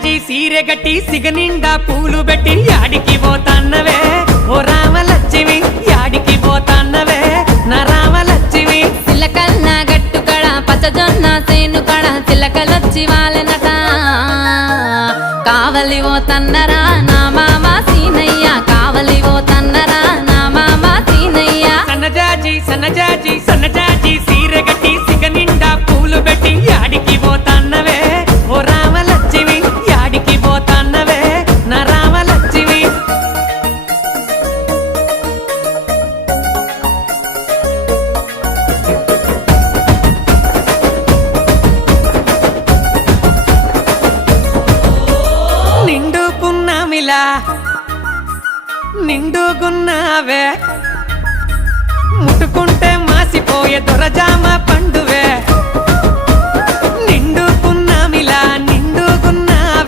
సన్నజాజి సీరె గట్టి సిగనిండా పూలు పెట్టి యాడికి పోతాన్నవే ఓ రామలక్ష్మి యాడికి పోతాన్నవే నా రామలక్ష్మి చిలకల్లా గట్టు కడ పచ్చజొన్న సేను కడ చిలకలొచ్చి వాలెనట కావలి ఓ తన్నరా నా మామ సీనయ్య కావలి ఓ తన్నరా నా మామ సీనయ్య సన్నజాజి సీరె గట్టి సిగనిండా పూలు పెట్టి యాడికి పోతాన్నవే ఓ రామలక్ష్మి యాడికి పోతాన్నవే నా రామలక్ష్మి నిండు పున్నమిలా నిండుగున్నావే ముట్టుకుంటే మాసిపోయే దొరజామ పండు